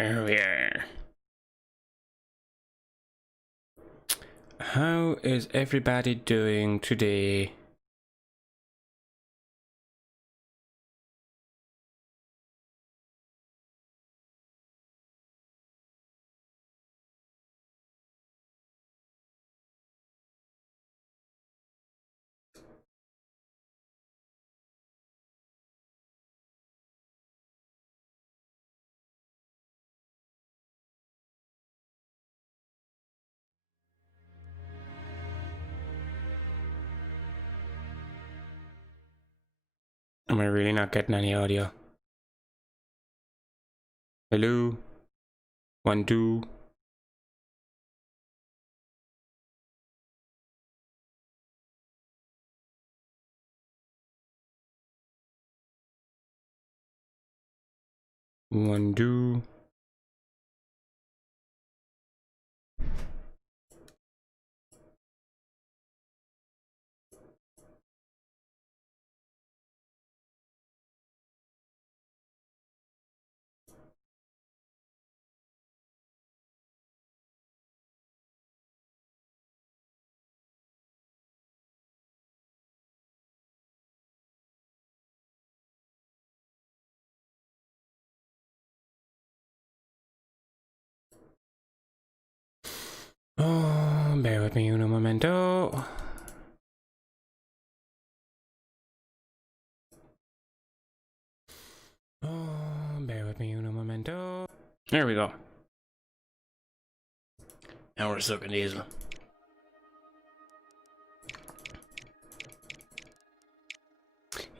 Here we are. How is everybody doing today? Am I really not getting any audio? Hello? 1, 2. One, two. Oh, bear with me un momento. Oh, bear with me un momento. There we go. Now we're sucking diesel.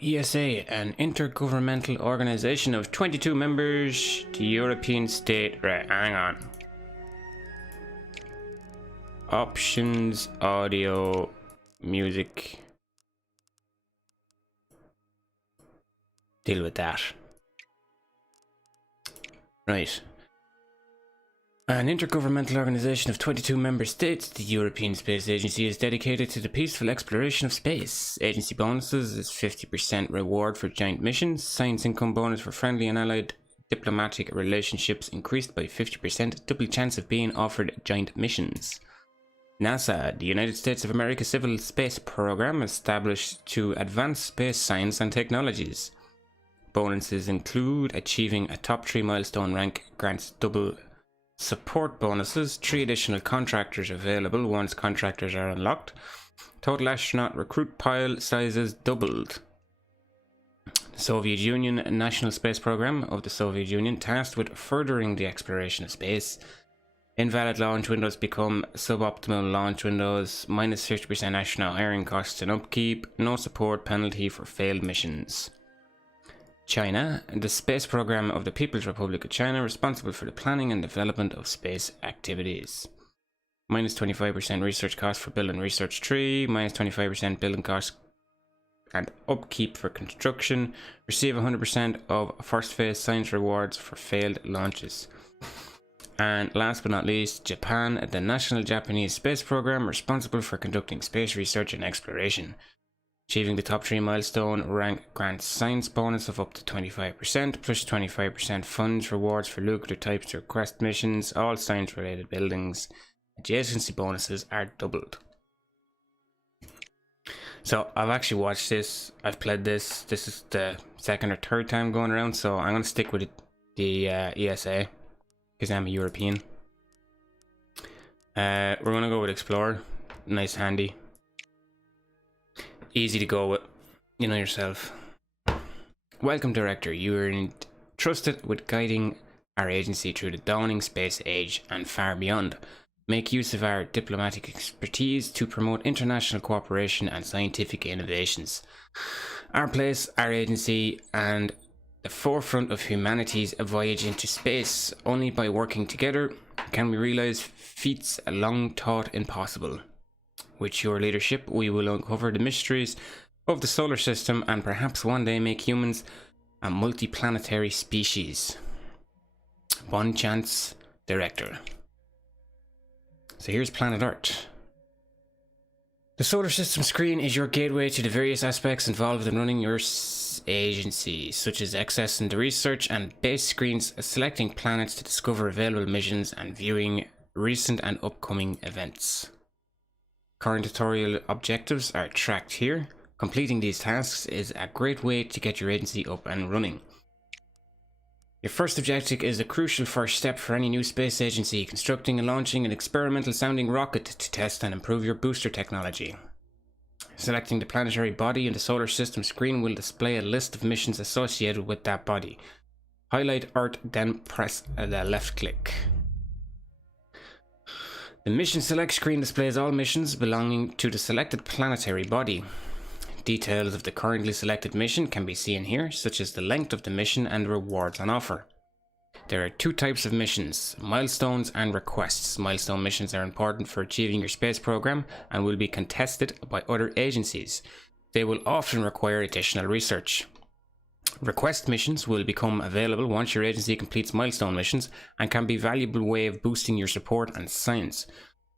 ESA, an intergovernmental organization of 22 members, the European state. Right, hang on. Options, audio, music. Deal with that. Right. An intergovernmental organization of 22 member states, the European Space Agency is dedicated to the peaceful exploration of space. Agency bonuses is 50% reward for joint missions, science income bonus for friendly and allied diplomatic relationships increased by 50%, double chance of being offered joint missions. NASA, the United States of America Civil Space Program, established to advance space science and technologies. Bonuses include achieving a top 3 milestone rank grants double support bonuses, 3 additional contractors available once contractors are unlocked. Total astronaut recruit pile sizes doubled. The Soviet Union National Space Program of the Soviet Union tasked with furthering the exploration of space. Invalid launch windows become suboptimal launch windows, minus 50% astronaut hiring costs and upkeep, no support penalty for failed missions. China, the space program of the People's Republic of China, responsible for the planning and development of space activities. Minus 25% research cost for building research tree, minus 25% building cost and upkeep for construction, receive 100% of first phase science rewards for failed launches. And last but not least, Japan, the National Japanese Space Program, responsible for conducting space research and exploration. Achieving the top 3 milestone rank grants science bonus of up to 25%, plus 25% funds rewards for lucrative types to request missions. All science related buildings adjacency bonuses are doubled. So I've actually watched this, I've played this. This is the second or third time going around, so I'm going to stick with the ESA because I'm a European. We're going to go with Explorer. Nice, handy. Easy to go with, you know yourself. Welcome, Director. You are entrusted with guiding our agency through the dawning space age and far beyond. Make use of our diplomatic expertise to promote international cooperation and scientific innovations. Our place, our agency, and the forefront of humanity's voyage into space. Only by working together can we realize feats long thought impossible. With your leadership, we will uncover the mysteries of the solar system and perhaps one day make humans a multiplanetary species. Bon chance, Director. So here's planet Earth. The solar system screen is your gateway to the various aspects involved in running your space agency, such as accessing the research and base screens, selecting planets to discover available missions, and viewing recent and upcoming events. Current tutorial objectives are tracked here. Completing these tasks is a great way to get your agency up and running. Your first objective is a crucial first step for any new space agency, constructing and launching an experimental sounding rocket to test and improve your booster technology. Selecting the planetary body in the solar system screen will display a list of missions associated with that body. Highlight Earth, then press the left click. The mission select screen displays all missions belonging to the selected planetary body. Details of the currently selected mission can be seen here, such as the length of the mission and the rewards on offer. There are two types of missions, milestones and requests. Milestone missions are important for achieving your space program and will be contested by other agencies. They will often require additional research. Request missions will become available once your agency completes milestone missions and can be a valuable way of boosting your support and science.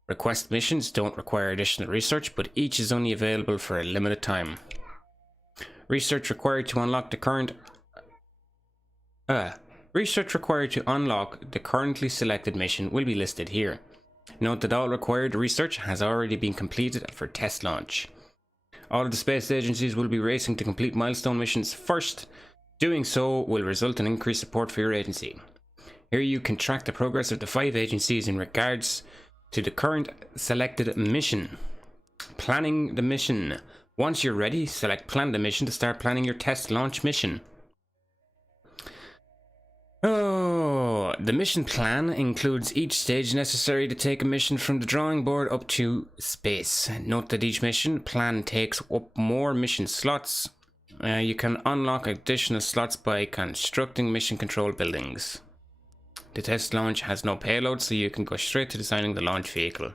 Request missions don't require additional research, but each is only available for a limited time. Research required to unlock the currently selected mission will be listed here. Note that all required research has already been completed for test launch. All of the space agencies will be racing to complete milestone missions first. Doing so will result in increased support for your agency. Here you can track the progress of the 5 agencies in regards to the current selected mission. Planning the mission. Once you're ready, select Plan the Mission to start planning your test launch mission. The mission plan includes each stage necessary to take a mission from the drawing board up to space. Note that each mission plan takes up more mission slots. You can unlock additional slots by constructing mission control buildings. The test launch has no payload, so you can go straight to designing the launch vehicle.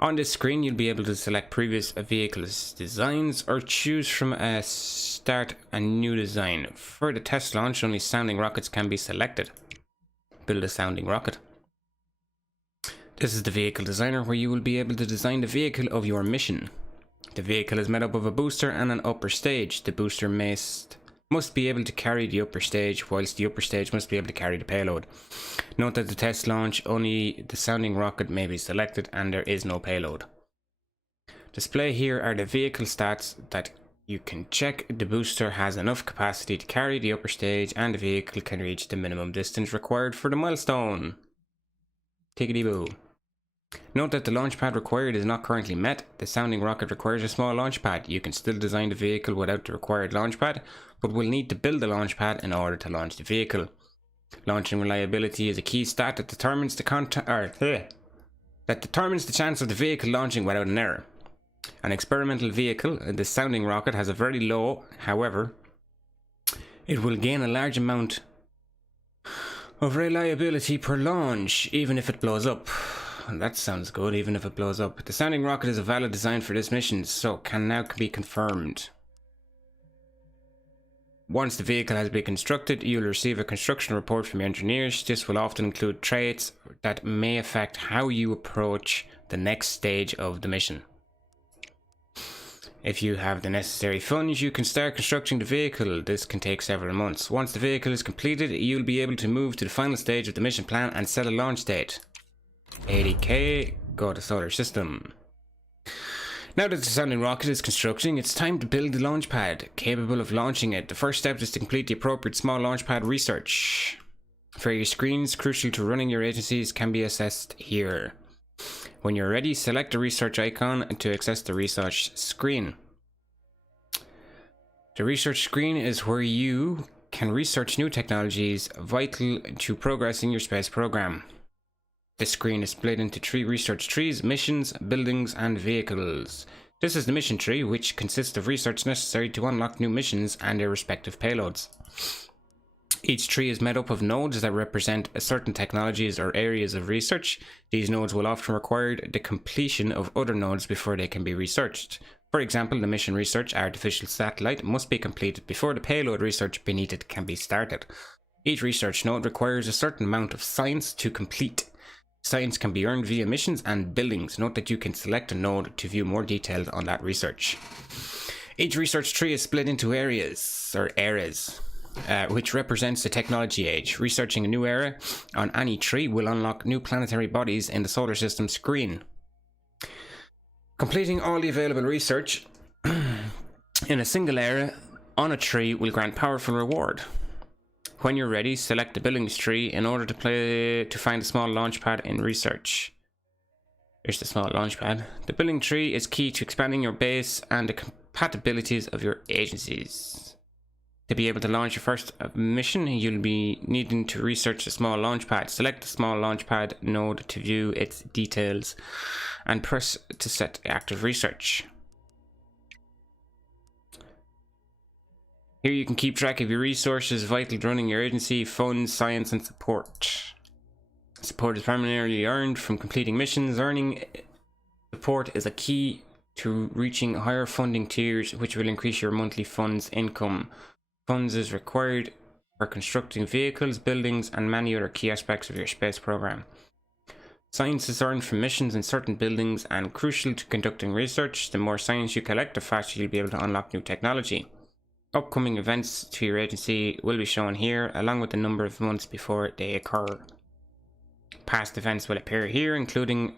On this screen, you'll be able to select previous vehicles' designs or choose from start a new design. For the test launch, only sounding rockets can be selected. Build a sounding rocket. This is the vehicle designer, where you will be able to design the vehicle of your mission. The vehicle is made up of a booster and an upper stage. The booster must be able to carry the upper stage, whilst the upper stage must be able to carry the payload. Note that the test launch, only the sounding rocket may be selected and there is no payload. Display here are the vehicle stats that you can check. The booster has enough capacity to carry the upper stage and the vehicle can reach the minimum distance required for the milestone. Tickety boo. Note that the launch pad required is not currently met. The sounding rocket requires a small launch pad. You can still design the vehicle without the required launch pad, but will need to build the launch pad in order to launch the vehicle. Launching reliability is a key stat that determines the chance of the vehicle launching without an error. An experimental vehicle, the sounding rocket, has a very low, however, it will gain a large amount of reliability per launch, even if it blows up. That sounds good, even if it blows up. The sounding rocket is a valid design for this mission, so can now be confirmed. Once the vehicle has been constructed, you will receive a construction report from your engineers. This will often include traits that may affect how you approach the next stage of the mission. If you have the necessary funds, you can start constructing the vehicle. This can take several months. Once the vehicle is completed, you'll be able to move to the final stage of the mission plan and set a launch date. 80k, go to solar system. Now that the sounding rocket is constructing, it's time to build the launch pad capable of launching it. The first step is to complete the appropriate small launch pad research. Various screens crucial to running your agencies can be accessed here. When you're ready, select the research icon to access the research screen. The research screen is where you can research new technologies vital to progressing your space program. This screen is split into 3 research trees: missions, buildings, and vehicles. This is the mission tree, which consists of research necessary to unlock new missions and their respective payloads. Each tree is made up of nodes that represent certain technologies or areas of research. These nodes will often require the completion of other nodes before they can be researched. For example, the mission research artificial satellite must be completed before the payload research beneath it can be started. Each research node requires a certain amount of science to complete. Science can be earned via missions and buildings. Note that you can select a node to view more details on that research. Each research tree is split into areas, or eras, which represents the technology age. Researching a new era on any tree will unlock new planetary bodies in the solar system screen. Completing all the available research in a single era on a tree will grant powerful reward. When you're ready, select the Billings tree in order to find a small launch pad in research. Here's the small launch pad. The Billing tree is key to expanding your base and the compatibilities of your agencies. To be able to launch your first mission, you'll be needing to research the small launch pad. Select the small launch pad node to view its details and press to set active research. Here you can keep track of your resources vital to running your agency, funds, science, and support. Support is primarily earned from completing missions. Earning support is a key to reaching higher funding tiers, which will increase your monthly funds income. Funds is required for constructing vehicles, buildings, and many other key aspects of your space program. Science is earned from missions in certain buildings and crucial to conducting research. The more science you collect, the faster you'll be able to unlock new technology. Upcoming events to your agency will be shown here, along with the number of months before they occur. Past events will appear here, including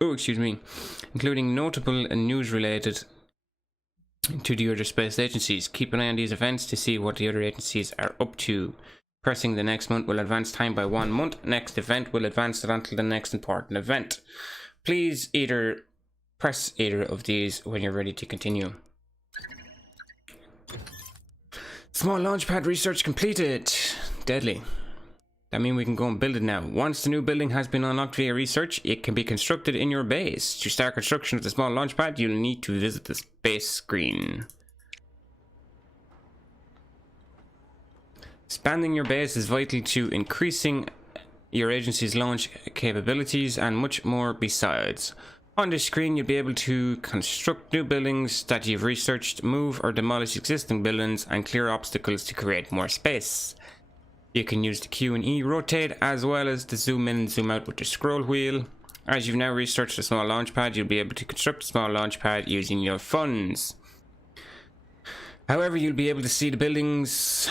notable and news related to the other space agencies. Keep an eye on these events to see what the other agencies are up to. Pressing the next month will advance time by 1 month. Next event will advance it until the next important event. Please press either of these when you're ready to continue. Small launchpad research completed. Deadly. That means we can go and build it now. Once the new building has been unlocked via research, it can be constructed in your base. To start construction of the small launchpad, you'll need to visit the base screen. Expanding your base is vital to increasing your agency's launch capabilities and much more besides. On this screen, you'll be able to construct new buildings that you've researched, move or demolish existing buildings, and clear obstacles to create more space. You can use the Q and E rotate as well as the zoom in and zoom out with the scroll wheel. As you've now researched a small launch pad, you'll be able to construct a small launch pad using your funds. However, you'll be able to see the buildings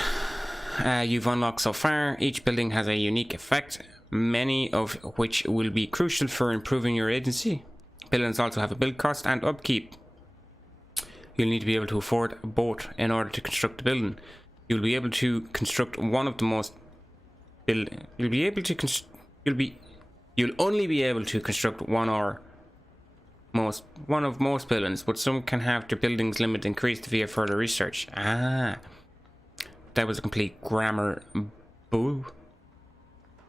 you've unlocked so far. Each building has a unique effect, many of which will be crucial for improving your agency. Buildings also have a build cost and upkeep. You'll need to be able to afford both in order to construct the building. You'll be able to construct one of the most you'll only be able to construct one of most buildings, but some can have their buildings limit increased via further research. That was a complete grammar boo.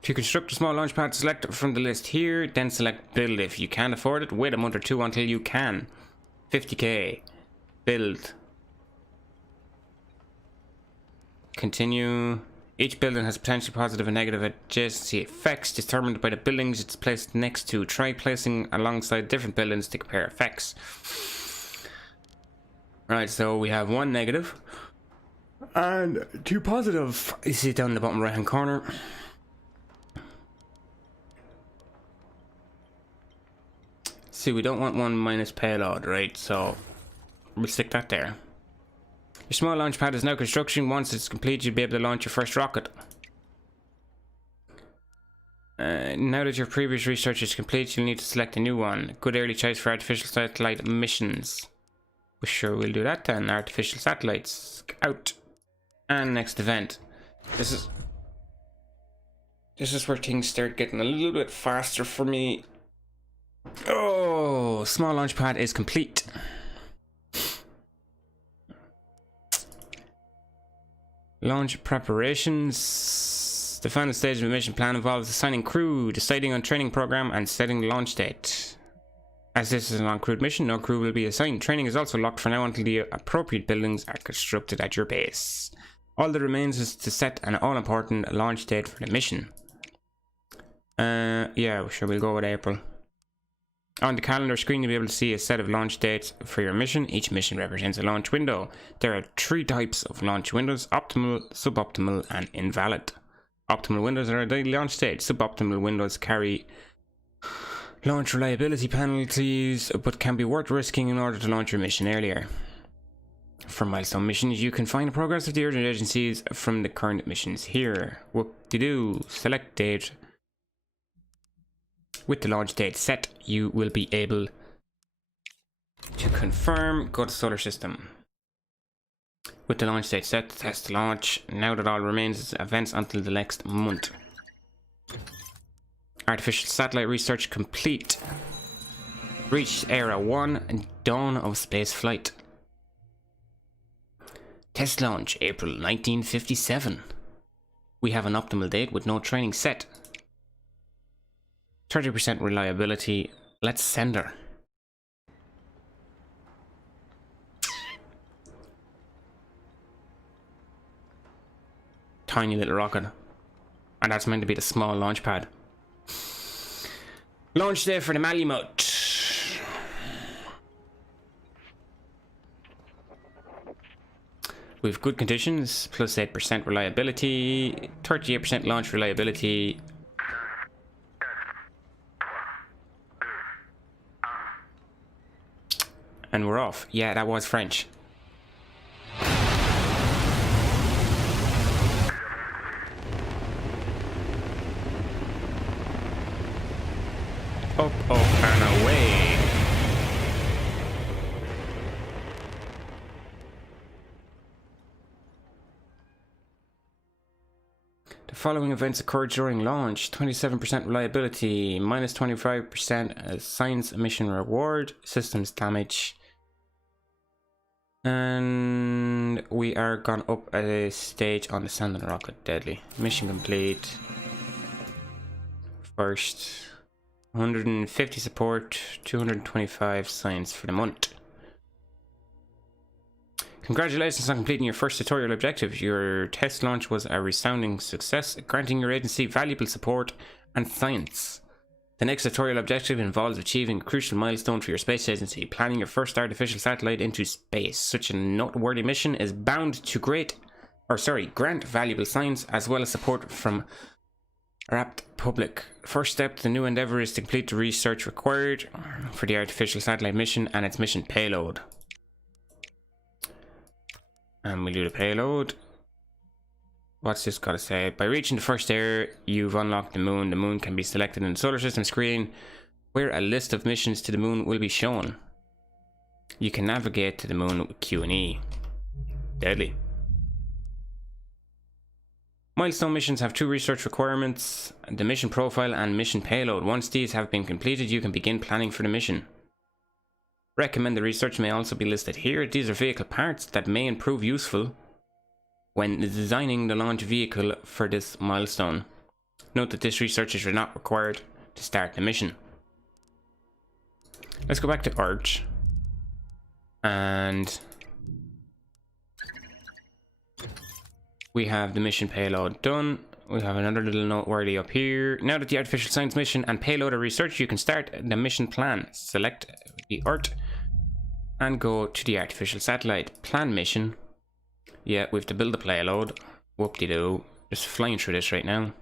To construct a small launch pad, select from the list here, then select build. If you can't afford it, wait a month or two until you can. 50k. Build. Continue. Each building has potentially positive and negative adjacency effects determined by the buildings it's placed next to. Try placing alongside different buildings to compare effects. Right, so we have 1 negative and 2 positive. You see it down in the bottom right hand corner. See, we don't want 1 minus payload, right? So we'll stick that there. Your small launch pad is now construction. Once it's complete, you'll be able to launch your first rocket. Now that your previous research is complete, you'll need to select a new one. Good early choice for artificial satellite missions. Well, sure, we'll do that then. Artificial satellites. Out. And next event. This is where things start getting a little bit faster for me. Oh, small launch pad is complete. Launch preparations. The final stage of the mission plan involves assigning crew, deciding on training program, and setting the launch date. As this is an uncrewed mission, no crew will be assigned. Training is also locked for now until the appropriate buildings are constructed at your base. All that remains is to set an all-important launch date for the mission. Yeah, sure, we'll go with April. On the calendar screen, you'll be able to see a set of launch dates for your mission. Each mission represents a launch window. There are 3 types of launch windows: optimal, suboptimal, and invalid. Optimal windows are a daily launch stage. Suboptimal windows carry launch reliability penalties, but can be worth risking in order to launch your mission earlier. For milestone missions, you can find the progress of the urgent agencies from the current missions here. Whoop-de-doo. Select date. With the launch date set, you will be able to confirm, go to solar system. With the launch date set, test launch. Now that all remains is events until the next month. Artificial satellite research complete. Reached era 1 and dawn of space flight. Test launch, April 1957. We have an optimal date with no training set. 30% reliability. Let's send her. Tiny little rocket. And that's meant to be the small launch pad. Launch day for the Malamute. We have good conditions, plus 8% reliability, 38% launch reliability. And we're off. Yeah, that was French. Up, up, and away. The following events occurred during launch. 27% reliability, minus 25% as science mission reward, systems damage. And we are gone up a stage on the Sandon rocket. Deadly. Mission complete. First. 150 support, 225 science for the month. Congratulations on completing your first tutorial objective. Your test launch was a resounding success, granting your agency valuable support and science. The next tutorial objective involves achieving a crucial milestone for your space agency, planning your first artificial satellite into space. Such a noteworthy mission is bound to grant valuable science as well as support from rapt public. First step to the new endeavor is to complete the research required for the artificial satellite mission and its mission payload. And we'll do the payload. What's this got to say? By reaching the first area, you've unlocked the moon. The moon can be selected in the solar system screen, where a list of missions to the moon will be shown. You can navigate to the moon with Q and E. Deadly. Milestone missions have 2 research requirements, the mission profile and mission payload. Once these have been completed, you can begin planning for the mission. Recommended research may also be listed here. These are vehicle parts that may prove useful when designing the launch vehicle for this milestone. Note that this research is not required to start the mission. Let's go back to Earth. And we have the mission payload done. We have another little noteworthy up here. Now that the artificial science mission and payload are researched, you can start the mission plan. Select the Earth and go to the artificial satellite. Plan mission. Yeah, we have to build the payload. Whoop-de-doo. Just flying through this right now.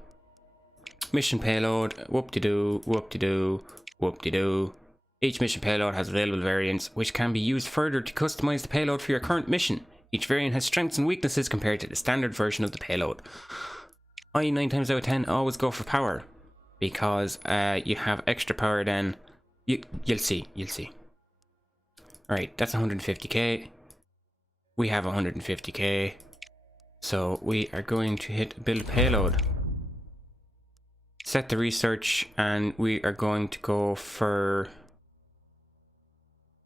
Mission payload. Whoop-de-doo, whoop-de-doo, whoop-de-doo. Each mission payload has available variants, which can be used further to customize the payload for your current mission. Each variant has strengths and weaknesses compared to the standard version of the payload. I 9 times out of 10 always go for power, because you have extra power then. You'll see. Alright, that's 150k. We have 150k. So we are going to hit build payload. Set the research, and we are going to go for...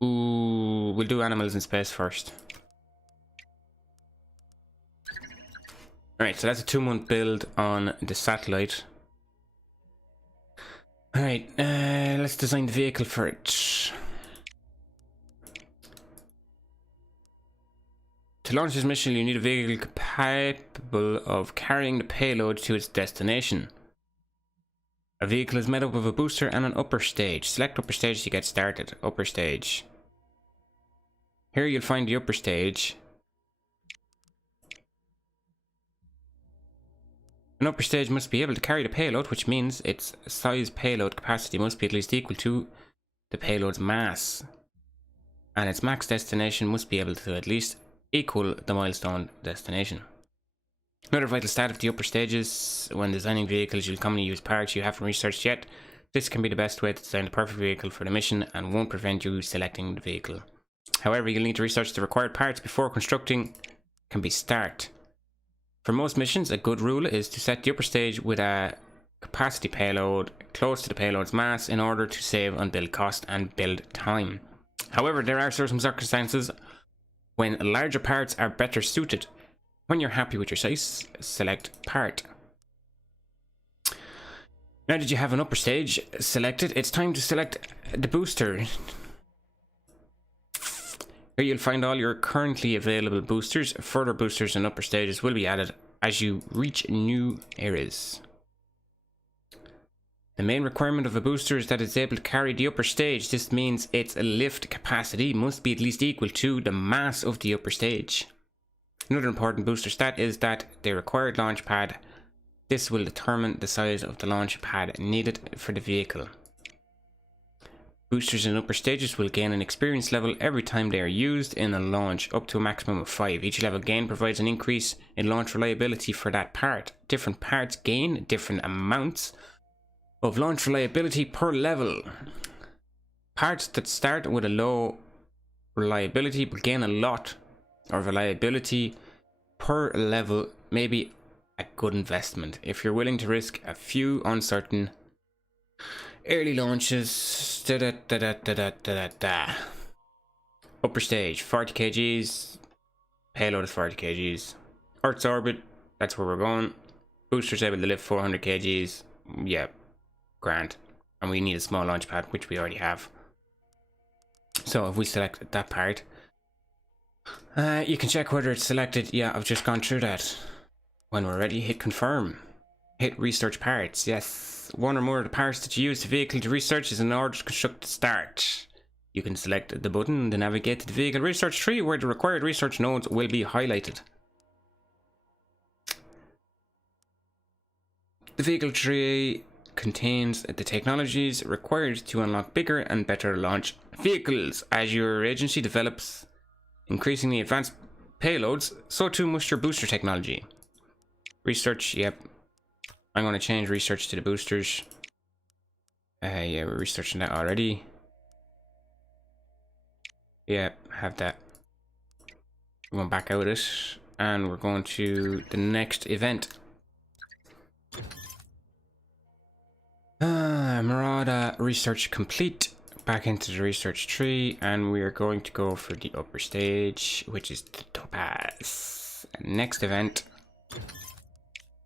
Ooh, we'll do animals in space first. Alright, so that's a 2-month build on the satellite. Alright, let's design the vehicle for it. To launch this mission, you need a vehicle capable of carrying the payload to its destination. A vehicle is made up of a booster and an upper stage. Select upper stage to get started. Upper stage. Here you'll find the upper stage. An upper stage must be able to carry the payload, which means its size payload capacity must be at least equal to the payload's mass. And its max destination must be able to at least equal the milestone destination. Another vital stat of the upper stages: when designing vehicles, you'll commonly use parts you haven't researched yet. This can be the best way to design the perfect vehicle for the mission and won't prevent you selecting the vehicle. However, you'll need to research the required parts before constructing can be started. For most missions, a good rule is to set the upper stage with a capacity payload close to the payload's mass in order to save on build cost and build time. However, there are certain circumstances when larger parts are better suited. When you're happy with your size, select part. Now that you have an upper stage selected, it's time to select the booster. Here you'll find all your currently available boosters. Further boosters and upper stages will be added as you reach new areas. The main requirement of a booster is that it's able to carry the upper stage. This means its lift capacity must be at least equal to the mass of the upper stage. Another important booster stat is that the required launch pad. This will determine the size of the launch pad needed for the vehicle. Boosters in upper stages will gain an experience level every time they are used in a launch, up to a maximum of 5. Each level gain provides an increase in launch reliability for that part. Different parts gain different amounts of launch reliability per level. Parts that start with a low reliability will gain a lot of reliability per level. Maybe a good investment if you're willing to risk a few uncertain early launches. Upper stage 40 kgs, payload is 40 kgs. Earth's orbit, that's where we're going. Booster's able to lift 400 kgs. Yeah, grand. And we need a small launch pad, which we already have. So if we select that part, you can check whether it's selected. Yeah, I've just gone through that. When we're ready, hit confirm. Hit research parts. Yes, one or more of the parts that you use the vehicle to research is in order to construct the start. You can select the button to navigate to the vehicle research tree where the required research nodes will be highlighted. The vehicle tree contains the technologies required to unlock bigger and better launch vehicles. As your agency develops increasingly advanced payloads, so too must your booster technology. Research, yep. I'm going to change research to the boosters. Yeah, we're researching that already. Yeah, have that. We're going back out of it, and we're going to the next event. Marauder research complete. Back into the research tree, and we are going to go for the upper stage, which is the topaz. Next event.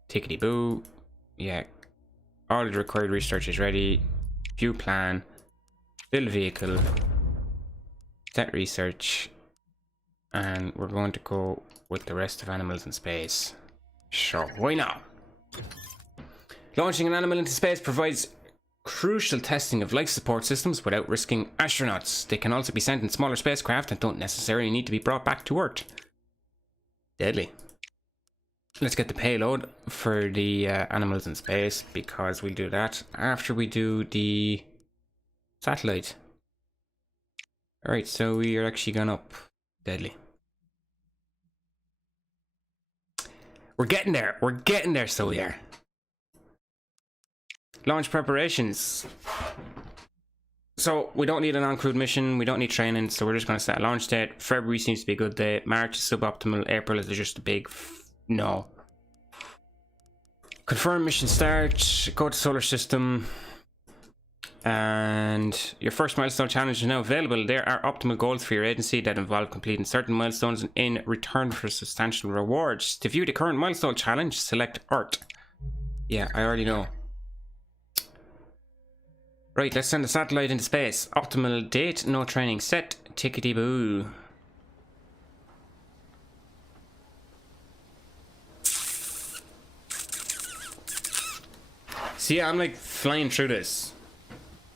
Tickety boo. Yeah, all the required research is ready. View plan, build vehicle, set research, and we're going to go with the rest of animals in space. Sure, why not? Launching an animal into space provides crucial testing of life support systems without risking astronauts. They can also be sent in smaller spacecraft and don't necessarily need to be brought back to Earth. Deadly. Let's get the payload for the animals in space, because we'll do that after we do the satellite. Alright, so we are actually gone up. Deadly. We're getting there, so we are. Launch preparations. So we don't need an uncrewed mission, we don't need training, so we're just going to set a launch date. February seems to be a good day. March is suboptimal. April is just a big no. Confirm mission start. Go to solar system. And your first milestone challenge is now available. There are optimal goals for your agency that involve completing certain milestones in return for substantial rewards. To view the current milestone challenge, select Earth. Yeah, I already know. Right, let's send a satellite into space. Optimal date, no training set. Tickety boo. See, I'm like flying through this.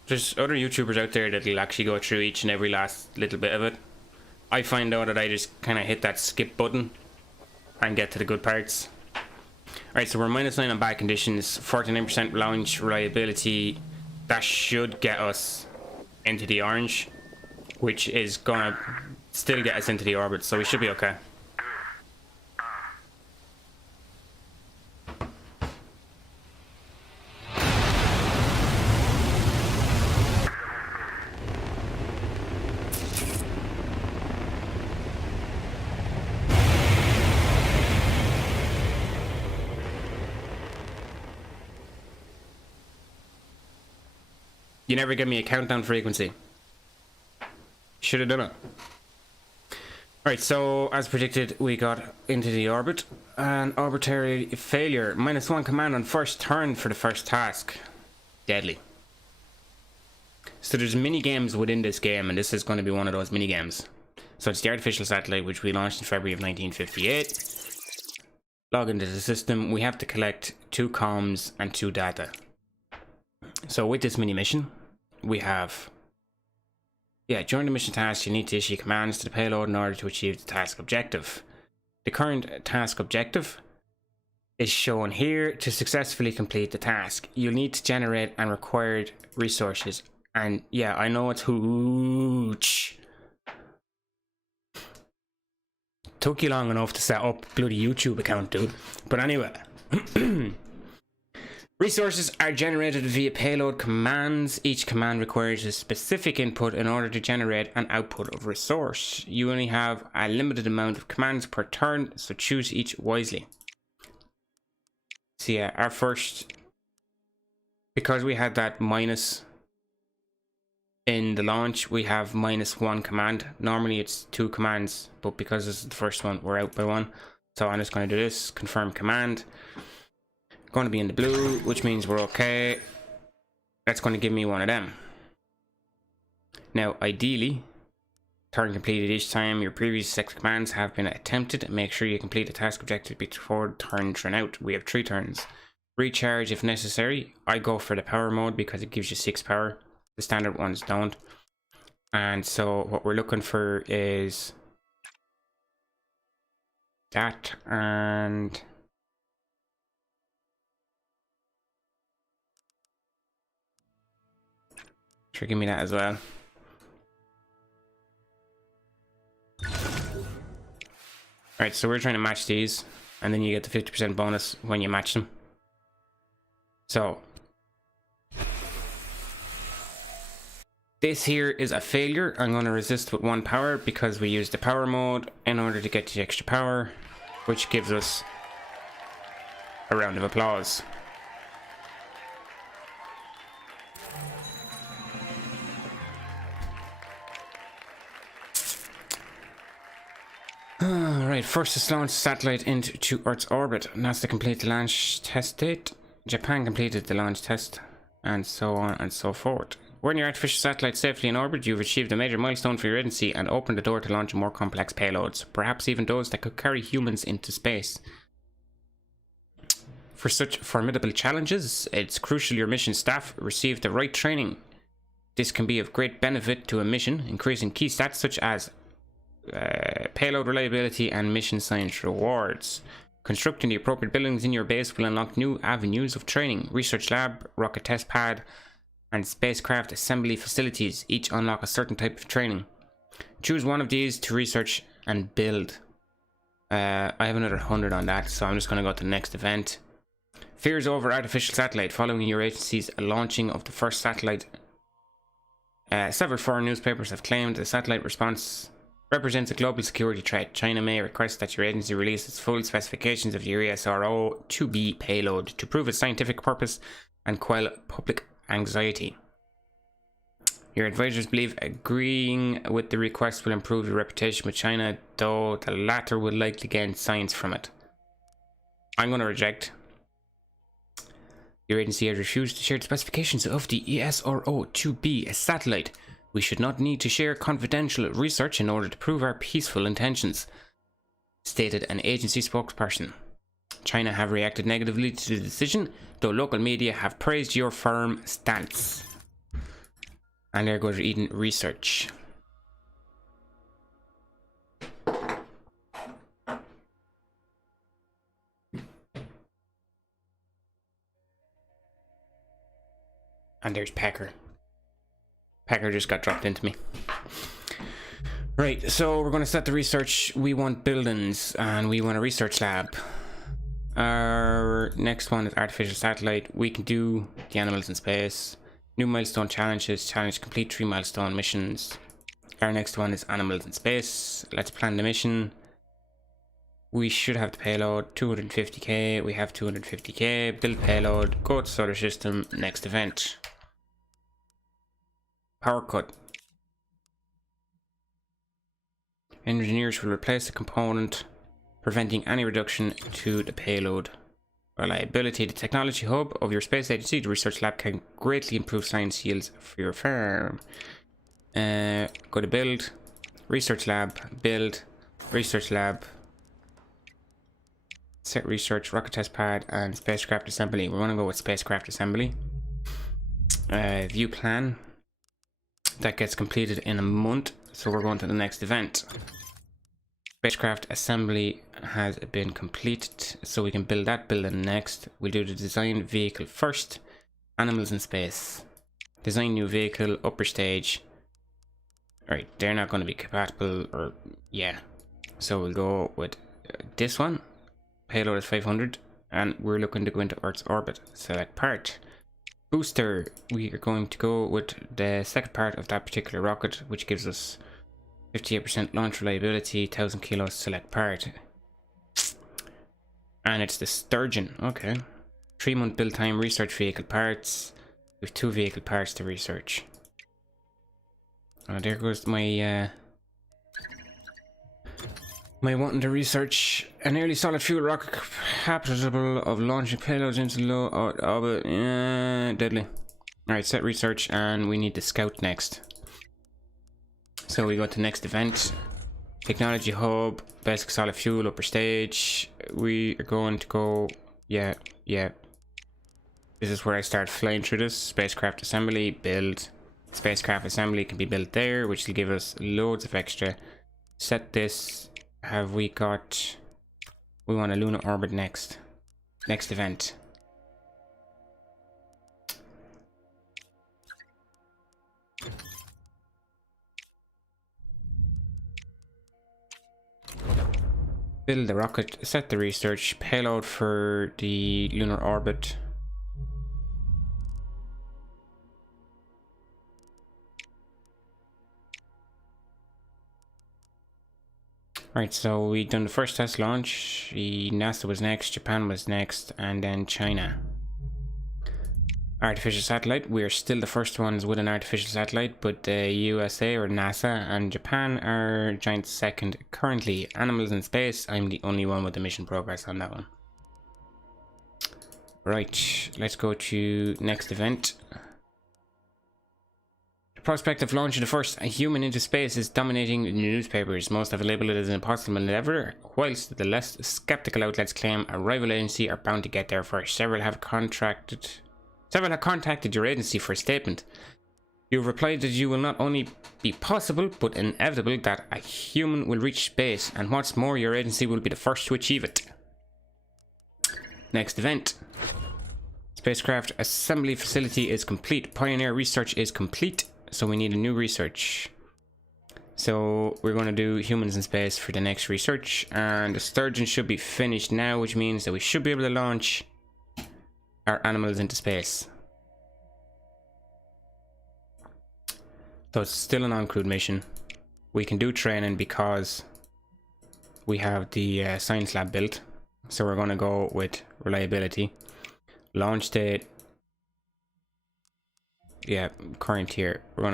There's other YouTubers out there that'll actually go through each and every last little bit of it. I find out that I just kind of hit that skip button and get to the good parts. Alright, so we're -9 on bad conditions, 49% launch reliability. That should get us into the orange, which is gonna still get us into the orbit, so we should be okay. You never give me a countdown frequency. Should have done it. Alright, so as predicted, we got into the orbit. An arbitrary failure. -1 command on first turn for the first task. Deadly. So there's mini games within this game, and this is going to be one of those mini games. So it's the artificial satellite, which we launched in February of 1958. Log into the system. We have to collect 2 comms and 2 data. So with this mini mission, we have... Yeah, during the mission task, you need to issue commands to the payload in order to achieve the task objective. The current task objective is shown here. To successfully complete the task, you'll need to generate and required resources. And yeah, I know it's huge. Took you long enough to set up a bloody YouTube account, dude. But anyway. Resources are generated via payload commands. Each command requires a specific input in order to generate an output of resource. You only have a limited amount of commands per turn, so choose each wisely. So yeah, our first... Because we had that minus in the launch, we have -1 command. Normally it's 2 commands, but because this is the first one, we're out by 1. So I'm just going to do this, confirm command. Going to be in the blue, which means we're okay. That's going to give me one of them. Now, ideally, turn completed each time your previous 6 commands have been attempted. Make sure you complete the task objective before turns run out. We have 3 turns. Recharge if necessary. I go for the power mode because it gives you 6 power. The standard ones don't. And so what we're looking for is that, and sure, give me that as well. Alright, so we're trying to match these, and then you get the 50% bonus when you match them. So this here is a failure. I'm going to resist with 1 power because we used the power mode in order to get the extra power, which gives us a round of applause. Alright, first is launch satellite into Earth's orbit, and that's to complete the launch test date. Japan completed the launch test, and so on and so forth. When your artificial satellite safely in orbit, you've achieved a major milestone for your agency and opened the door to launch more complex payloads, perhaps even those that could carry humans into space. For such formidable challenges, it's crucial your mission staff receive the right training. This can be of great benefit to a mission, increasing key stats such as payload reliability and mission science rewards. Constructing the appropriate buildings in your base will unlock new avenues of training. Research lab, rocket test pad, and spacecraft assembly facilities each unlock a certain type of training. Choose one of these to research and build. I have another 100 on that, so I'm just going to go to the next event. Fears over artificial satellite. Following your agency's launching of the first satellite, several foreign newspapers have claimed the satellite response represents a global security threat. China may request that your agency release its full specifications of your ESRO-2B payload to prove its scientific purpose and quell public anxiety. Your advisors believe agreeing with the request will improve your reputation with China, though the latter will likely gain science from it. I'm going to reject. Your agency has refused to share the specifications of the ESRO-2B satellite. We should not need to share confidential research in order to prove our peaceful intentions, stated an agency spokesperson. China have reacted negatively to the decision, though local media have praised your firm stance. And there goes Eden research. And there's Packer. Packer just got dropped into me. Right, so we're going to set the research. We want buildings and we want a research lab. Our next one is artificial satellite. We can do the animals in space. New milestone challenges. Challenge complete 3 milestone missions. Our next one is animals in space. Let's plan the mission. We should have the payload. 250k. We have 250k. Build payload. Go to solar system. Next event. Power cut. Engineers will replace the component, preventing any reduction to the payload. Reliability. The technology hub of your space agency, the research lab, can greatly improve science yields for your farm. Go to build, research lab, build, research lab, set research, rocket test pad, and spacecraft assembly. We're going to go with spacecraft assembly. View plan. That gets completed in a month, so we're going to the next event. Spacecraft assembly has been completed, so we can build that building next. We'll do the design vehicle first. Animals in space. Design new vehicle, upper stage. Alright, they're not going to be compatible, or yeah. So we'll go with this one. Payload is 500, and we're looking to go into Earth's orbit. Select part. Booster. We are going to go with the second part of that particular rocket, which gives us 58% launch reliability, 1000 kilos. Select part. And it's the Sturgeon. Okay. 3-month build time, research vehicle parts. We have 2 vehicle parts to research. Oh, there goes my my wanting to research an early solid fuel rocket capable of launching payloads into low orbit. Deadly. Alright, set research, and we need the scout next. So we go to next event. Technology hub, basic solid fuel, upper stage. We are going to go, yeah. This is where I start flying through this. Spacecraft assembly, build. Spacecraft assembly can be built there, which will give us loads of extra. Set this. Have we got... We want a lunar orbit next. Next event. Build the rocket, set the research, payload for the lunar orbit. Right, so we done the first test launch. NASA was next, Japan was next, and then China. Artificial satellite. We are still the first ones with an artificial satellite, but the USA or NASA and Japan are giant second currently. Animals in space. I'm the only one with the mission progress on that one. Right, let's go to next event. The prospect of launching the first human into space is dominating the newspapers. Most have labeled it as an impossible endeavor, whilst the less skeptical outlets claim a rival agency are bound to get there first. Several have contacted your agency for a statement. You have replied that you will not only be possible, but inevitable that a human will reach space, and what's more, your agency will be the first to achieve it. Next event. Spacecraft assembly facility is complete. Pioneer research is complete. So we need a new research. So we're going to do humans in space for the next research, and the Sturgeon should be finished now, which means that we should be able to launch our animals into space. So it's still an uncrewed mission. We can do training because we have the science lab built. So we're going to go with reliability. Launch date. Yeah, current year. We'll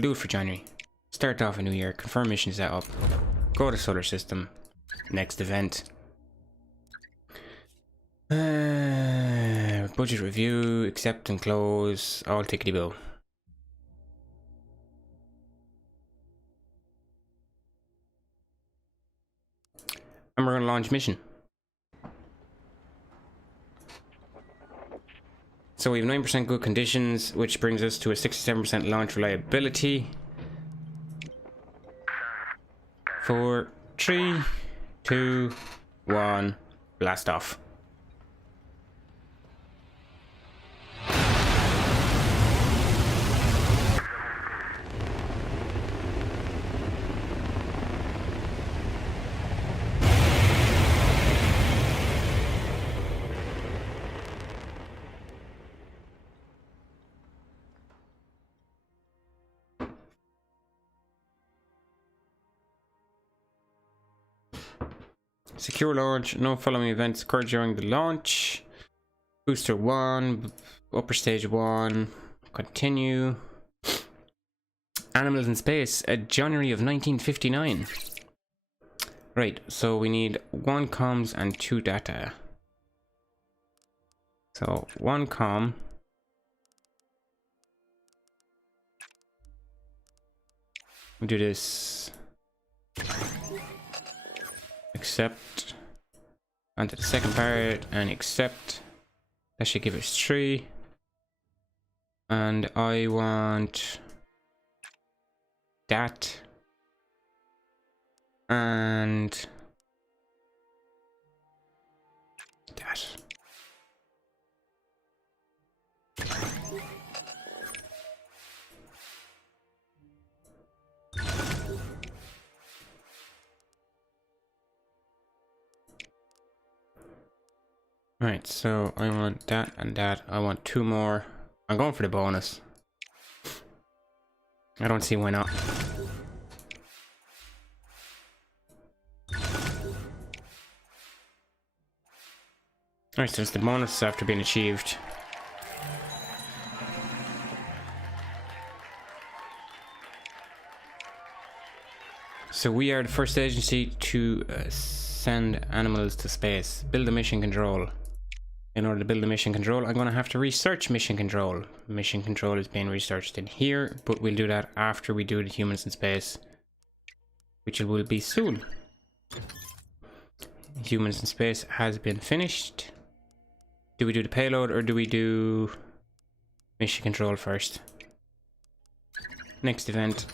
do it for January. Start off a new year. Confirm mission setup. Go to solar system. Next event. Budget review. Accept and close. All tickety bill. And we're gonna launch mission. So we have 9% good conditions, which brings us to a 67% launch reliability. 4, 3, 2, 1, blast off. Secure launch. No following events occur during the launch. Booster 1, upper stage 1, Continue. Animals in Space, January of 1959. Right, so we need 1 comms and 2 data. So 1 comm. We'll do this. Accept. Onto the second part and accept. That should give us 3. And I want that and that. Right, so I want that and that. I want 2 more. I'm going for the bonus. I don't see why not. Alright, so it's the bonus after being achieved. So we are the first agency to send animals to space. Build a mission control. In order to build a mission control, I'm going to have to research mission control. Mission control is being researched in here, but we'll do that after we do the humans in space, which will be soon. Humans in space has been finished. Do we do the payload or do we do mission control first? Next event.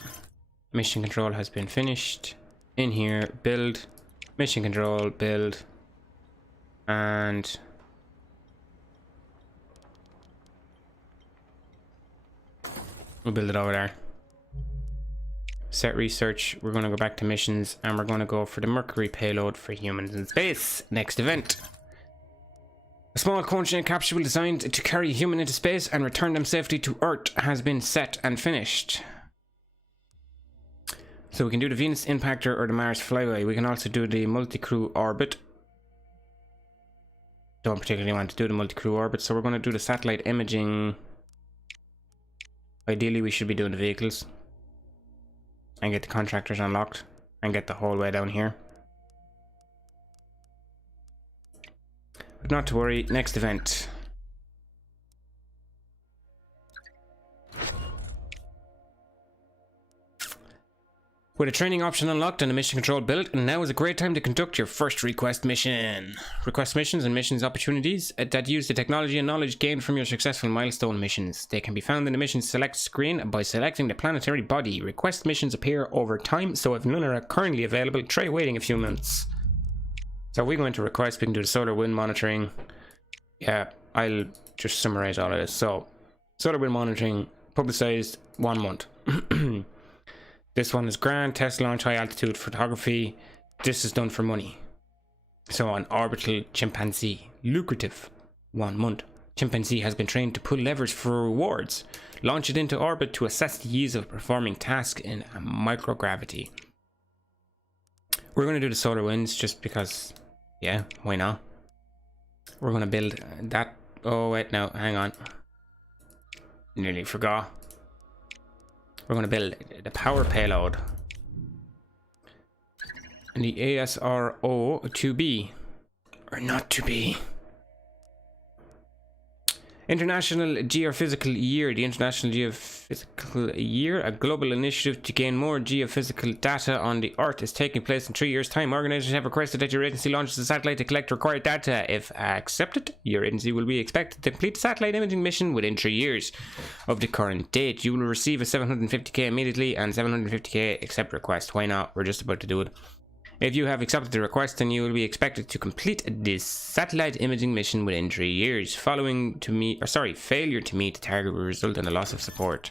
Mission control has been finished. In here, build, mission control, build, and we'll build it over there. Set research. We're going to go back to missions and we're going to go for the Mercury payload for humans in space. Next event. A small cone chain capsule designed to carry a human into space and return them safely to Earth has been set and finished. So we can do the Venus impactor or the Mars flyby. We can also do the multi-crew orbit. Don't particularly want to do the multi-crew orbit, so we're going to do the satellite imaging. Ideally, we should be doing the vehicles and get the contractors unlocked and get the whole way down here. But not to worry, next event. With a training option unlocked and a mission control built, now is a great time to conduct your first request mission. Request missions and missions opportunities that use the technology and knowledge gained from your successful milestone missions. They can be found in the mission select screen by selecting the planetary body. Request missions appear over time, so if none are currently available, try waiting a few months. So we go into request, we can do the solar wind monitoring. Yeah, I'll just summarize all of this. So, solar wind monitoring, publicized 1 month. This one is grand, test launch, high altitude photography. This is done for money. So an orbital chimpanzee, lucrative, 1 month. Chimpanzee has been trained to pull levers for rewards. Launch it into orbit to assess the ease of performing tasks in microgravity. We're going to do the solar winds just because, yeah, why not? We're going to build that. Oh wait, no, hang on. Nearly forgot. We're going to build the power payload. And the ASRO to be, or not to be. International Geophysical Year. The International Geophysical Year, a global initiative to gain more geophysical data on the Earth, is taking place in 3 years' time. Organizers have requested that your agency launches a satellite to collect required data. If accepted, your agency will be expected to complete the satellite imaging mission within 3 years of the current date. You will receive a 750k immediately and 750k accept request. Why not? We're just about to do it. If you have accepted the request, then you will be expected to complete this satellite imaging mission within 3 years. Failure to meet the target will result in a loss of support.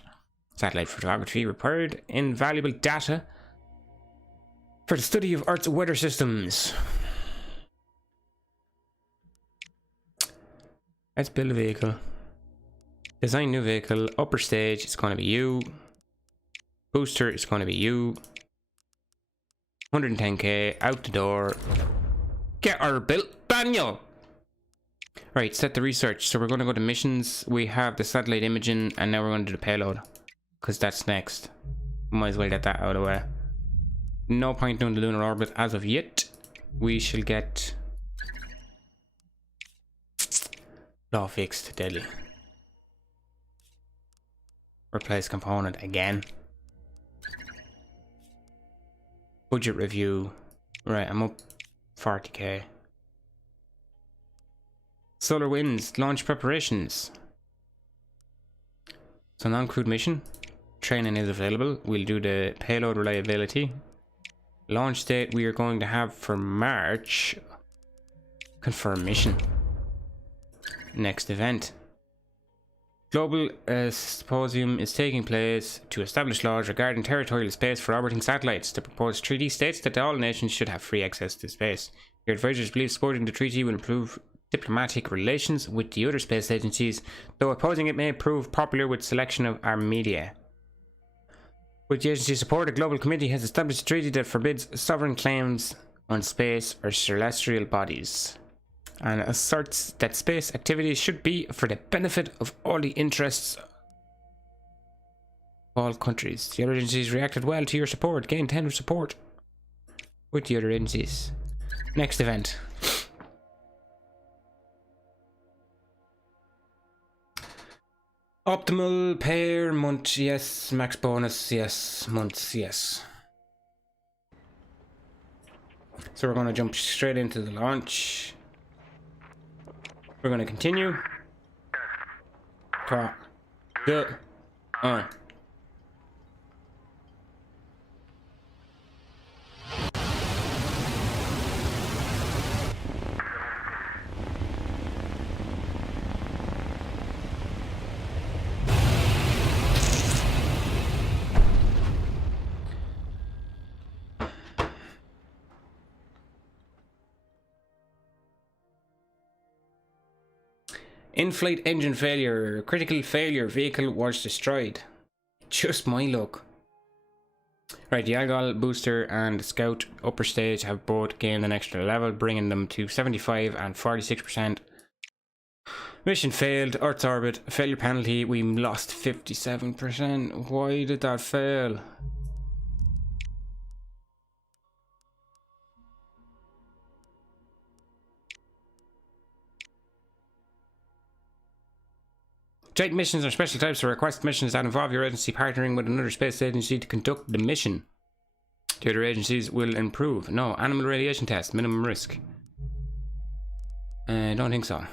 Satellite photography required invaluable data for the study of Earth's weather systems. Let's build a vehicle. Design new vehicle. Upper stage, it's going to be you. Booster, it's going to be you. 110k, out the door. Get her built, Daniel! Right, set the research. So we're going to go to missions. We have the satellite imaging, and now we're going to do the payload, because that's next. Might as well get that out of the way. No point doing the lunar orbit as of yet. We shall get law fixed, deadly. Replace component again. Budget review. Right, I'm up 40k. Solar winds, launch preparations. So non-crewed mission. Training is available. We'll do the payload reliability. Launch date we are going to have for March. Confirm mission. Next event. Global symposium is taking place to establish laws regarding territorial space for orbiting satellites. The proposed treaty states that all nations should have free access to space. Your advisors believe supporting the treaty will improve diplomatic relations with the other space agencies, though opposing it may prove popular with selection of our media. With the agency's support, a global committee has established a treaty that forbids sovereign claims on space or celestial bodies, and asserts that space activities should be for the benefit of all the interests of all countries. The other agencies reacted well to your support, gained tender support with the other agencies. Next event. Optimal pair month, yes. Max bonus, yes. Months, yes. So we're going to jump straight into the launch. We're going to continue. Talk. Good. On. In-flight engine failure. Critical failure. Vehicle was destroyed. Just my luck. Right, the Algol booster and the Scout upper stage have both gained an extra level, bringing them to 75 and 46%. Mission failed. Earth's orbit. Failure penalty. We lost 57%. Why did that fail? Joint missions are special types of request missions that involve your agency partnering with another space agency to conduct the mission. The other agencies will improve. No, animal radiation test, minimum risk. I don't think so.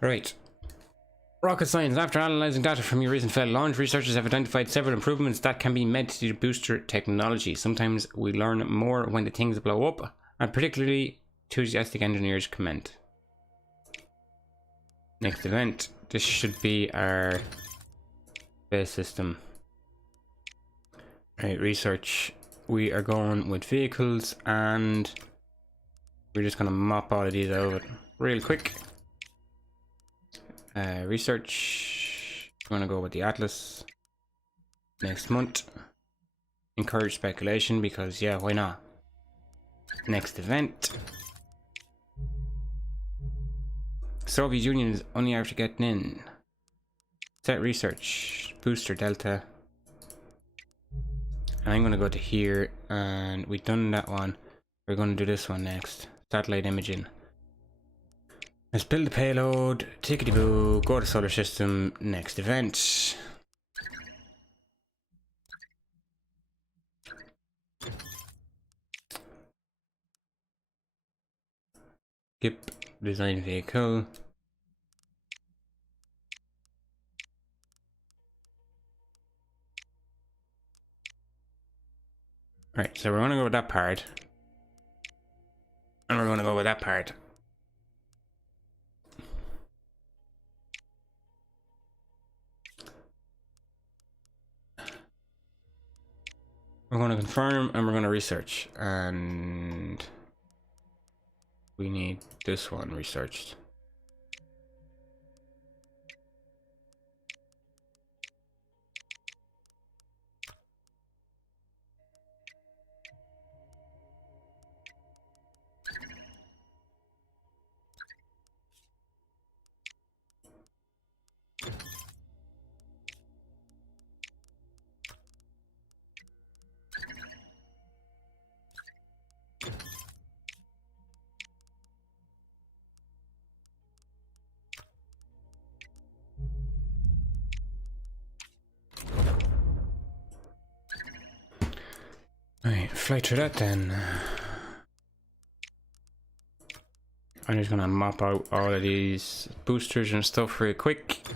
Right. Rocket science. After analyzing data from your recent failed launch, researchers have identified several improvements that can be made to the booster technology. Sometimes we learn more when the things blow up, and particularly enthusiastic engineers comment. Next event. This should be our base system. Right, research. We are going with vehicles, and we're just going to mop all of these out real quick. Research. I'm gonna go with the Atlas next month. Encourage speculation because, yeah, why not? Next event. Soviet Union is only after getting in. Set research. Booster Delta. I'm gonna go to here, and we've done that one. We're gonna do this one next. Satellite imaging. Let's build the payload, tickety-boo, go to solar system, next event. Skip design vehicle. Right, so we're gonna go with that part. And we're going to go with that part. We're going to confirm and we're going to research. And we need this one researched. Alright, fly through that then. I'm just gonna mop out all of these boosters and stuff real quick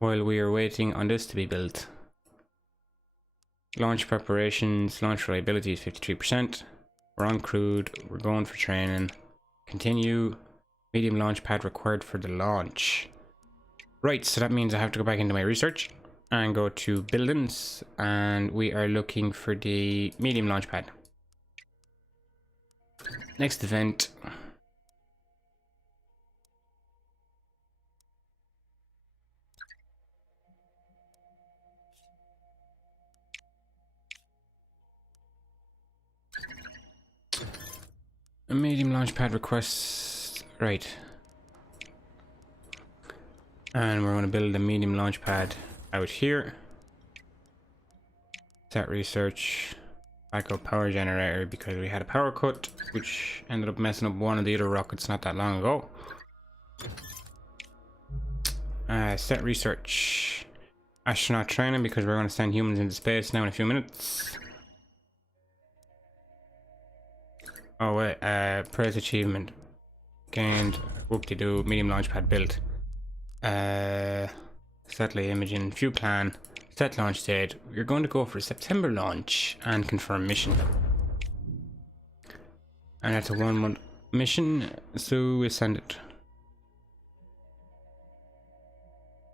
while we are waiting on this to be built. Launch preparations, launch reliability is 53%. We're uncrewed, we're going for training. Continue. Medium launch pad required for the launch. Right, so that means I have to go back into my research and go to buildings, and we are looking for the medium launch pad. Next event. A medium launch pad request, right. And we're going to build a medium launch pad out here. Set research, backup power generator, because we had a power cut, which ended up messing up one of the other rockets not that long ago. Set research, astronaut training, because we're going to send humans into space now in a few minutes. Oh wait, praise achievement. Gained, whoop-de-doo, medium launch pad built. Satellite imaging, view plan, set launch date. We're going to go for September launch and confirm mission. And that's a 1 month mission, so we send it.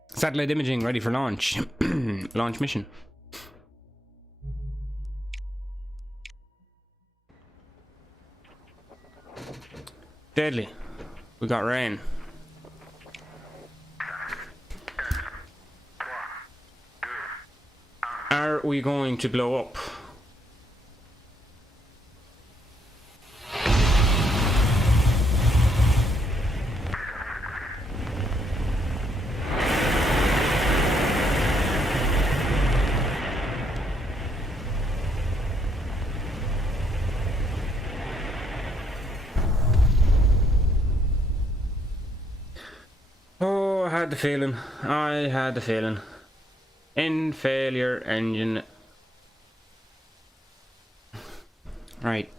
Satellite imaging ready for launch. Launch mission. Deadly. We got rain. Are we going to blow up? Oh, I had the feeling. I had the feeling. In failure engine. Right.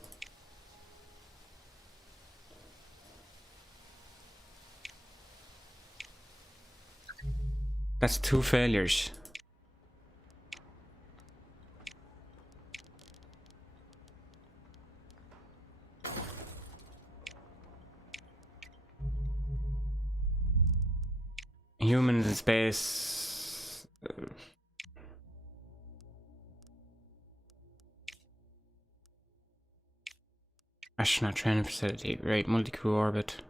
That's 2 failures. Humans in space. Astronaut training facility. Right, multi-crew orbit.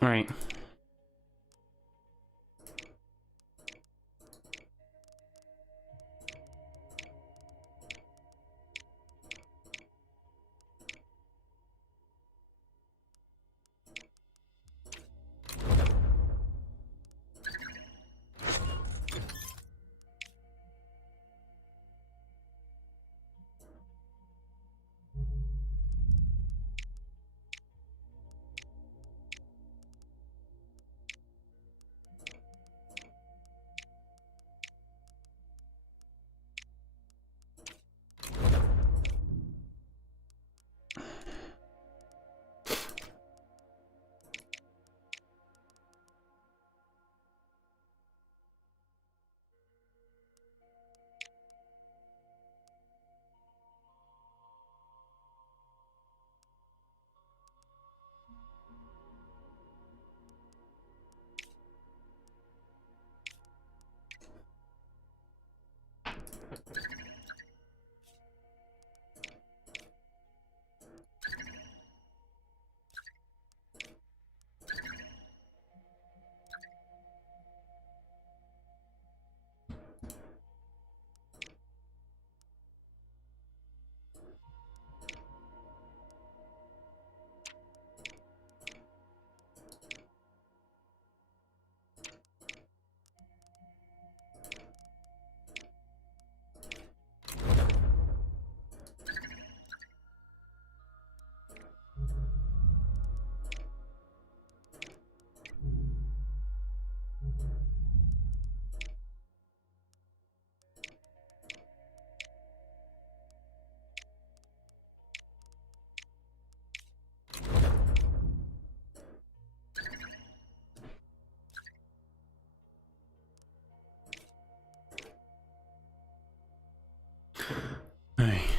Right.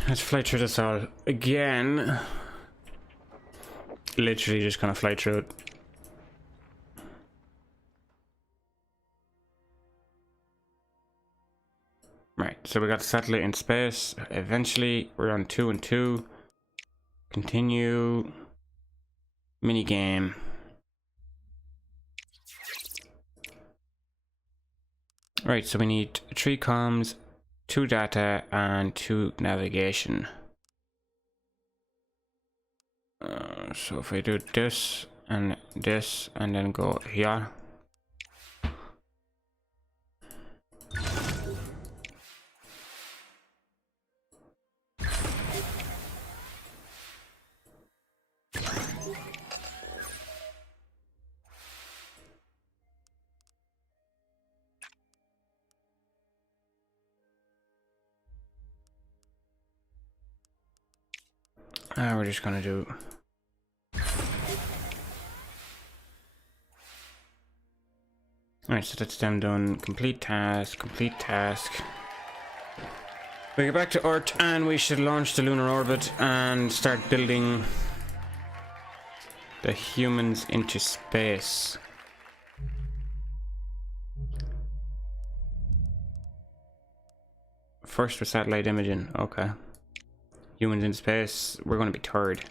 Let's fly through this all again. Literally just gonna fly through it. Right, so we got the satellite in space. Eventually, we're on 2 and 2. Continue. Mini game. Right, so we need 3 comms, 2 data, and 2 navigation. So if I do this, and then go here. We're just gonna do... Alright, so that's them done. Complete task, complete task. We get back to Earth and we should launch the lunar orbit and start building the humans into space. First with satellite imaging, okay. Humans in space, we're going to be third.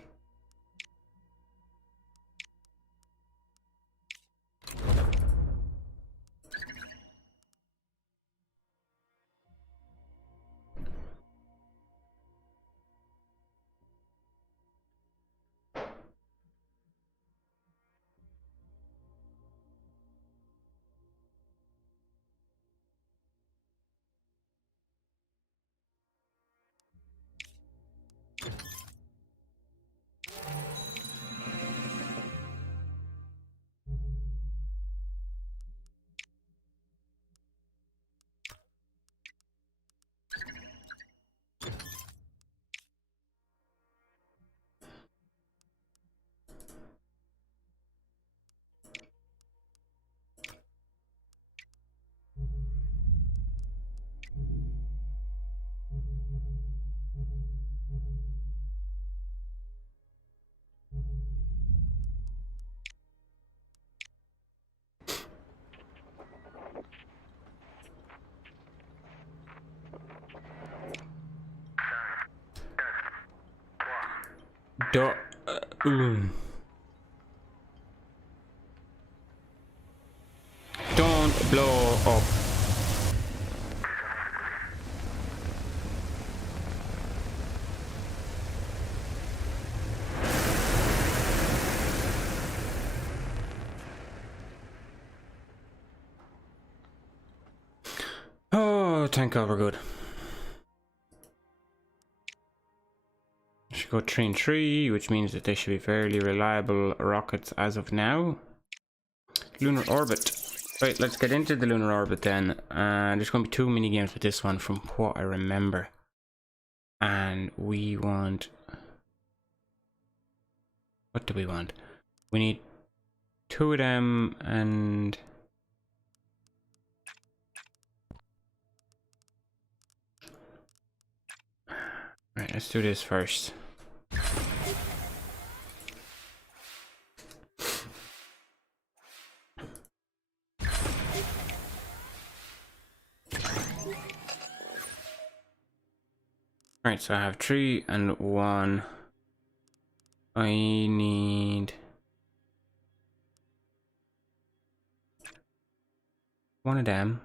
Don't blow up. Oh, thank God we're good. Should go 3 and 3, which means that they should be fairly reliable rockets as of now. Lunar orbit. Right, let's get into the lunar orbit then. There's going to be 2 mini games with this one from what I remember. And we want... What do we want? We need 2 of them and... Right, let's do this first. Right, so I have 3 and 1. I need 1 of them.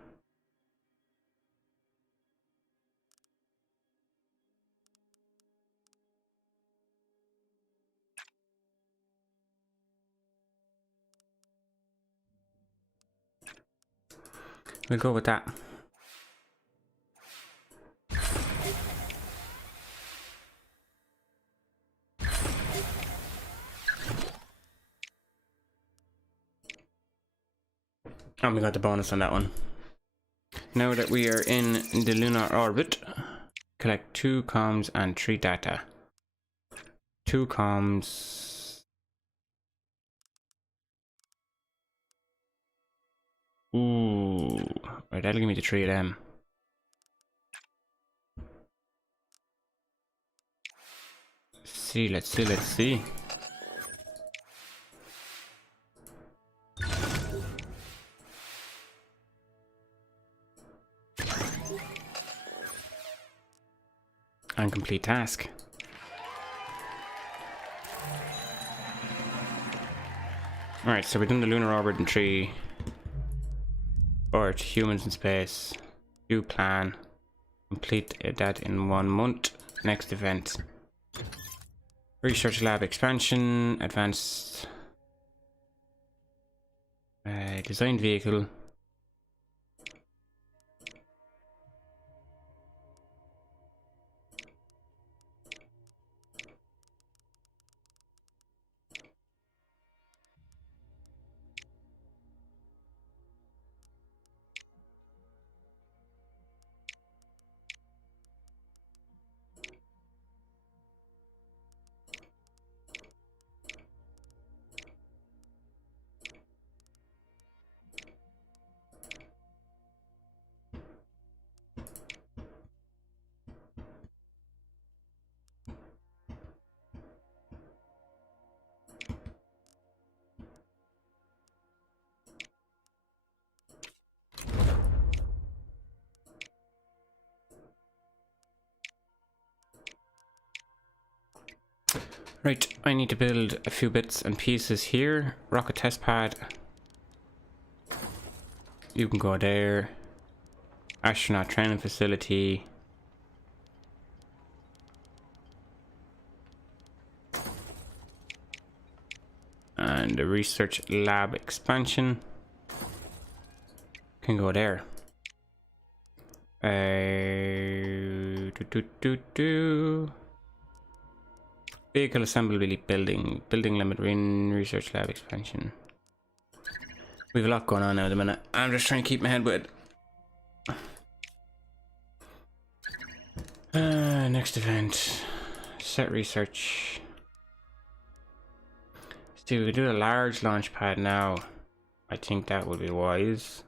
We'll go with that. And we got the bonus on that one. Now that we are in the lunar orbit, collect 2 comms and 3 data. 2 comms. Ooh, right, that'll give me the 3 of them. see. Incomplete task. Alright, so we've done the lunar orbit in 3. Or humans in space. New plan. Complete that in 1 month. Next event. Research lab expansion. Advanced. Designed vehicle. Right, I need to build a few bits and pieces here. Rocket test pad. You can go there. Astronaut training facility. And the research lab expansion can go there. Vehicle assembly building limit research lab expansion. We have a lot going on now at the minute. I'm just trying to keep my head with it. Next event. Set research. See, we could do a large launch pad now. I think that would be wise.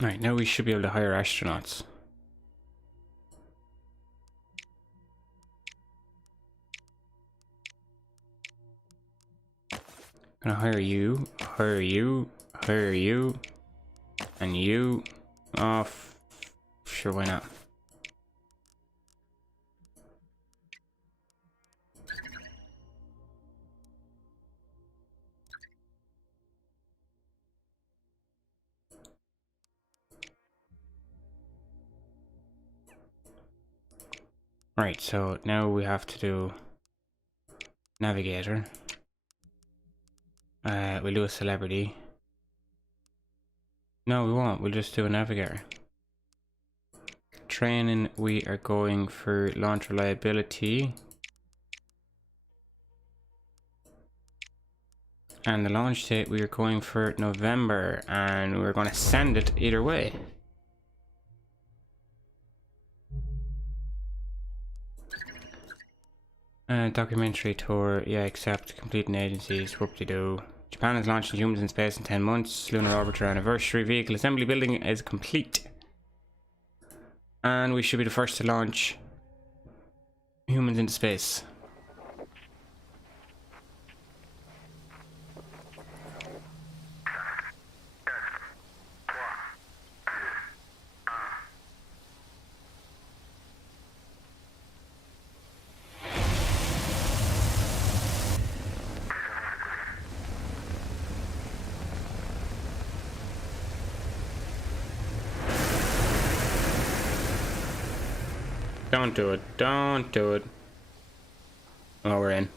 Right, now we should be able to hire astronauts. Gonna hire you, and you. Oh, sure, why not? Right, so now we have to do navigator. We'll do a celebrity. No, we won't. We'll just do a navigator. Training, we are going for launch reliability. And the launch date, we are going for November. And we're going to send it either way. Documentary tour, yeah, accept, completing agencies, whoop-de-doo. Japan is launching humans in space in 10 months. Lunar orbiter anniversary. Vehicle assembly building is complete. And we should be the first to launch humans into space. Don't do it. Don't do it. Oh, we're in.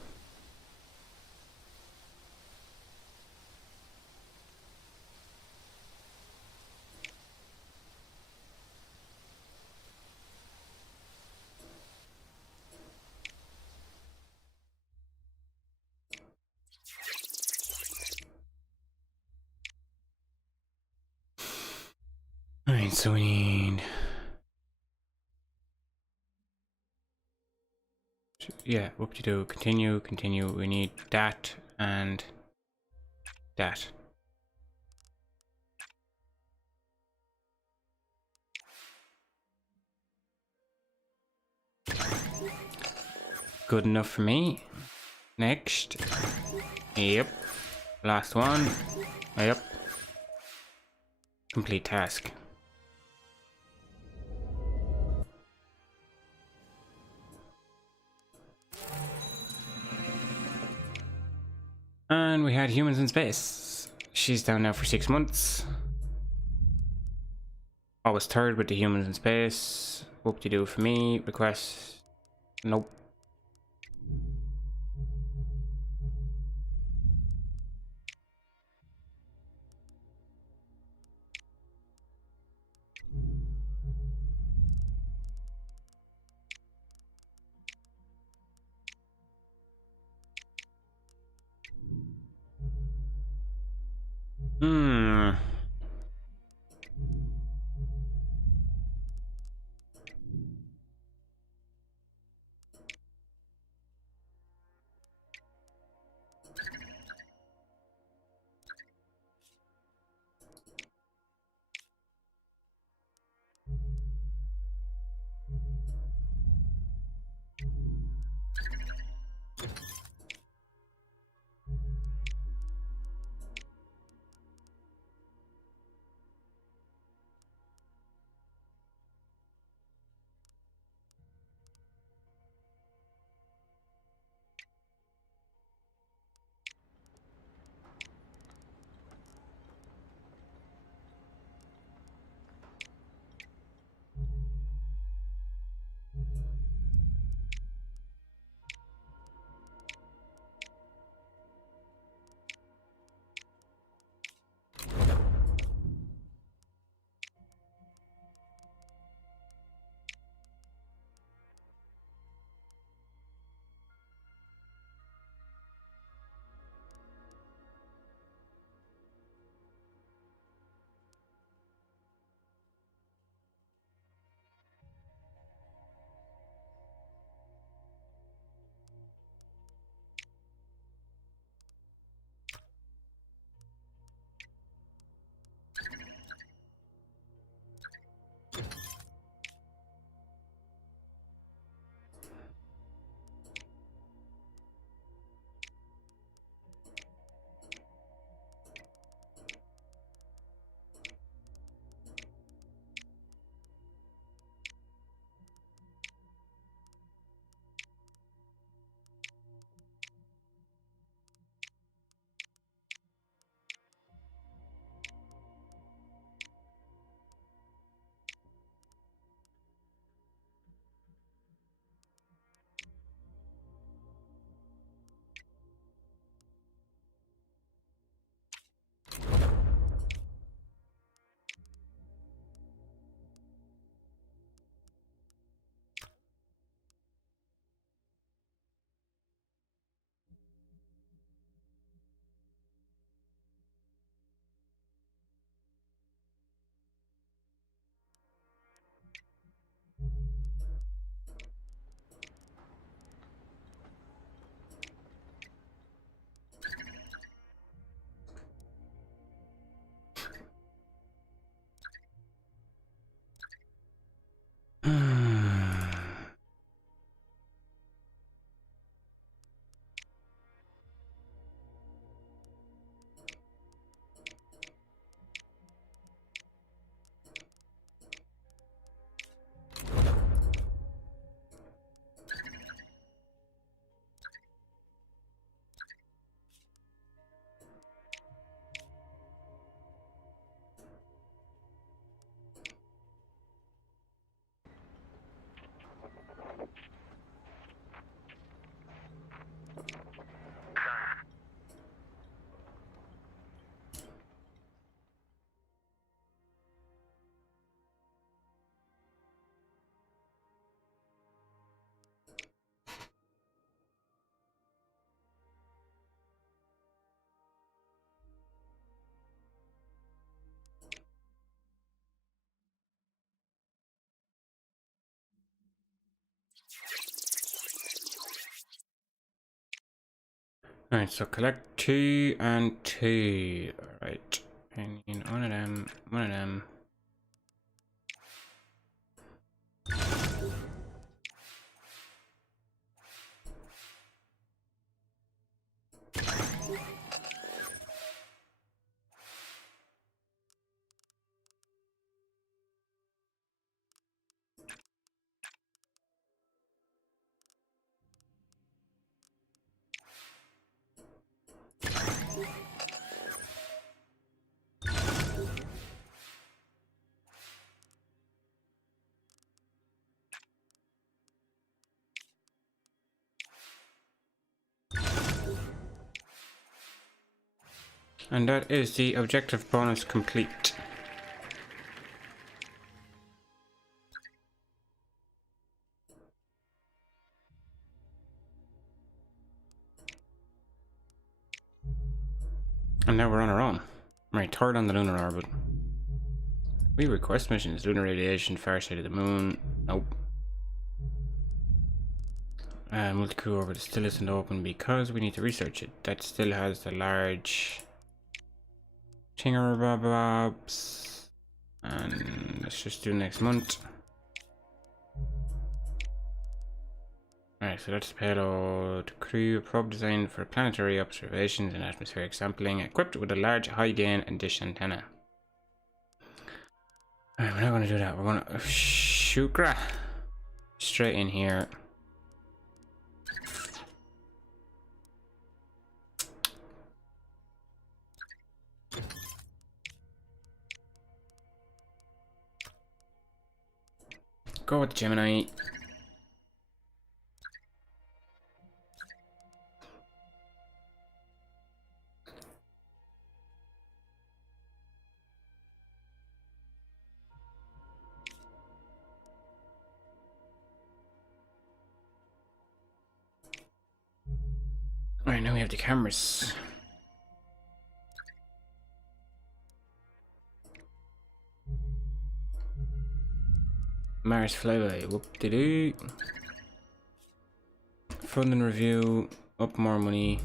Alright, so we need... Yeah, whoop-de-doo. Continue, continue. We need that and that. Good enough for me. Next. Yep. Last one. Yep. Complete task. And we had humans in space. She's down now for 6 months. I was third with the humans in space. Whoop-de-doo for me. Request. Nope. Hmm. Alright, so collect 2 and 2. Alright. And one of them, one of them. And that is the objective bonus complete. And now we're on our own. Right, third on the lunar orbit. We request missions. Lunar radiation, far side of the moon. Nope. Multi-crew orbit still isn't open because we need to research it. That still has the large Tingerbobs. And let's just do next month. Alright, so that's payload crew probe designed for planetary observations and atmospheric sampling, equipped with a large high gain and dish antenna. Alright, we're not gonna do that. We're gonna shoot straight in here. Go with Gemini. Alright, now we have the cameras. Mars flyby, whoop-de-doo. Funding review, up more money.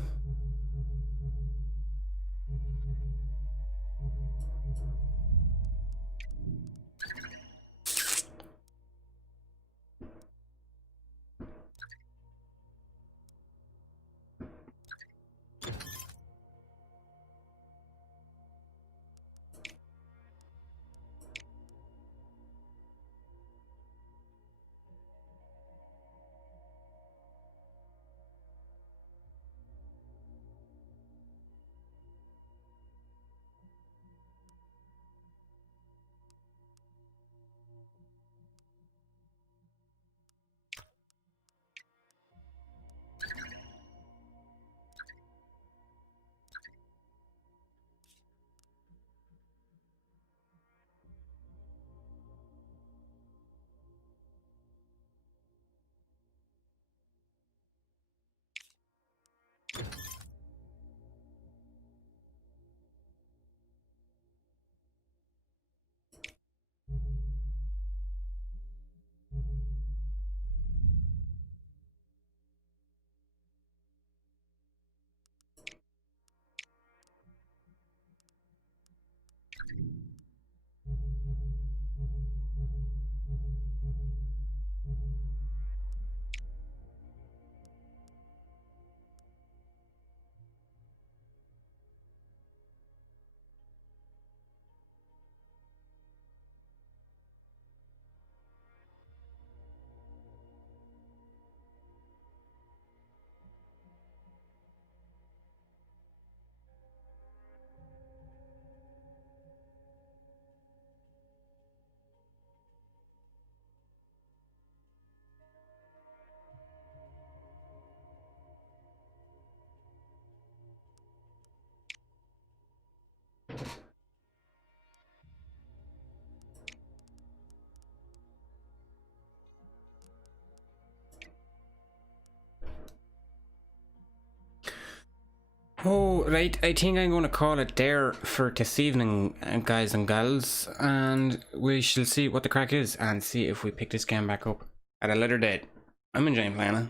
Oh, right, I think I'm going to call it there for this evening, guys and gals, and we shall see what the crack is and see if we pick this game back up at a later date. I'm enjoying playing it.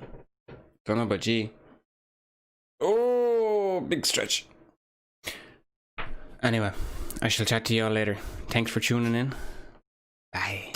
Don't know about G. Oh! Oh, big stretch. Anyway, I shall chat to you all later. Thanks for tuning in. Bye.